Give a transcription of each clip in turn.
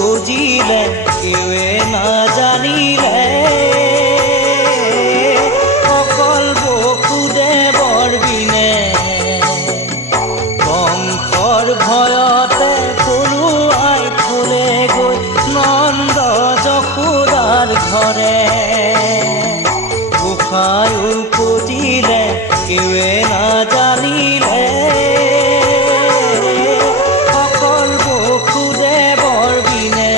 উপজিলে কেৱে নাজানিলে অকল বসুদেৱৰ বিনে বংশৰ ভয়তে পলুৱাই থলে গৈ নন্দ যশোদাৰ ঘৰে গোসাঁই উপজিলে কেৱে নাজানিলে অকল বসুদেৱৰ বিনে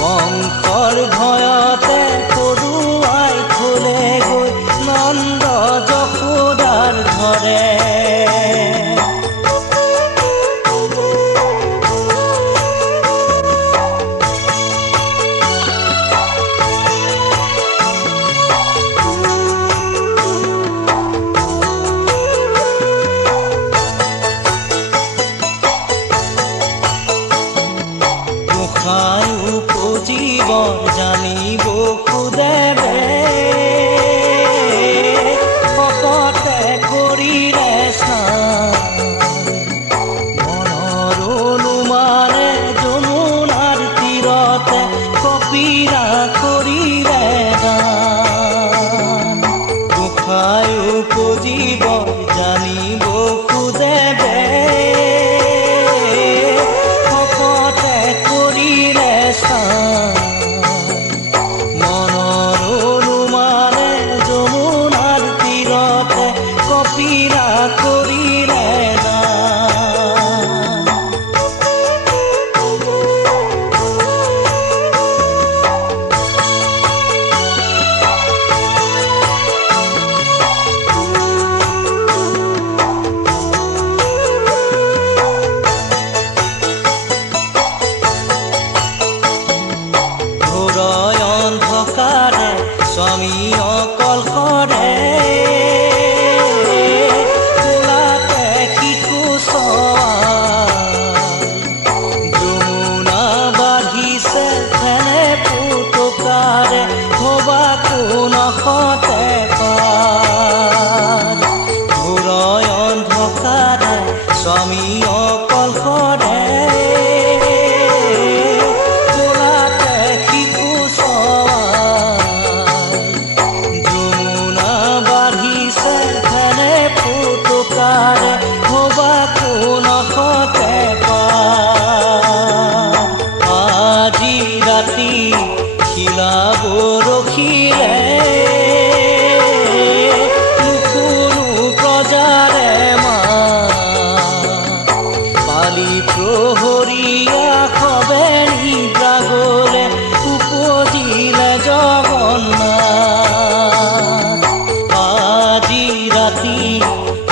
বংশৰ ভয়তে পলুৱাই থলে গৈ নন্দ যশোদাৰ ঘৰে গোসাঁই উপজিব জানিব বসুদেৱে শপতে কৰিলে মনৰ অনুমানে যমুনাৰ তীৰতে কপিলা কৰিলে দান গোসাঁই উপজিব জানিব বসুদেৱে মনৰ অনুমানে যমুনাৰ তীৰতে কপিলা কৰিলে অন্ধকাৰে স্বামী অকল কৰে কোলাতে শিশু যমুনা বাঢ়িছে ফেনে পুতকাৰে ভবা কোন সতে পাৰ ঘোৰ অন্ধকাৰে স্বামী অকল কৰে ভবা কোন সতে আজি ৰাতি শিলাব ৰখিলে কোনো প্ৰজাৰে মা পালি প্ৰহৰীয়া সবে নিদ্ৰা গলে উপজিলে জগন্নাথ আজি ৰাতি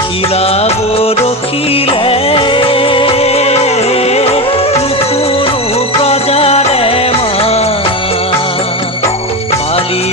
শিলাব ৰখিলে কোনো প্ৰজাৰে মা পালি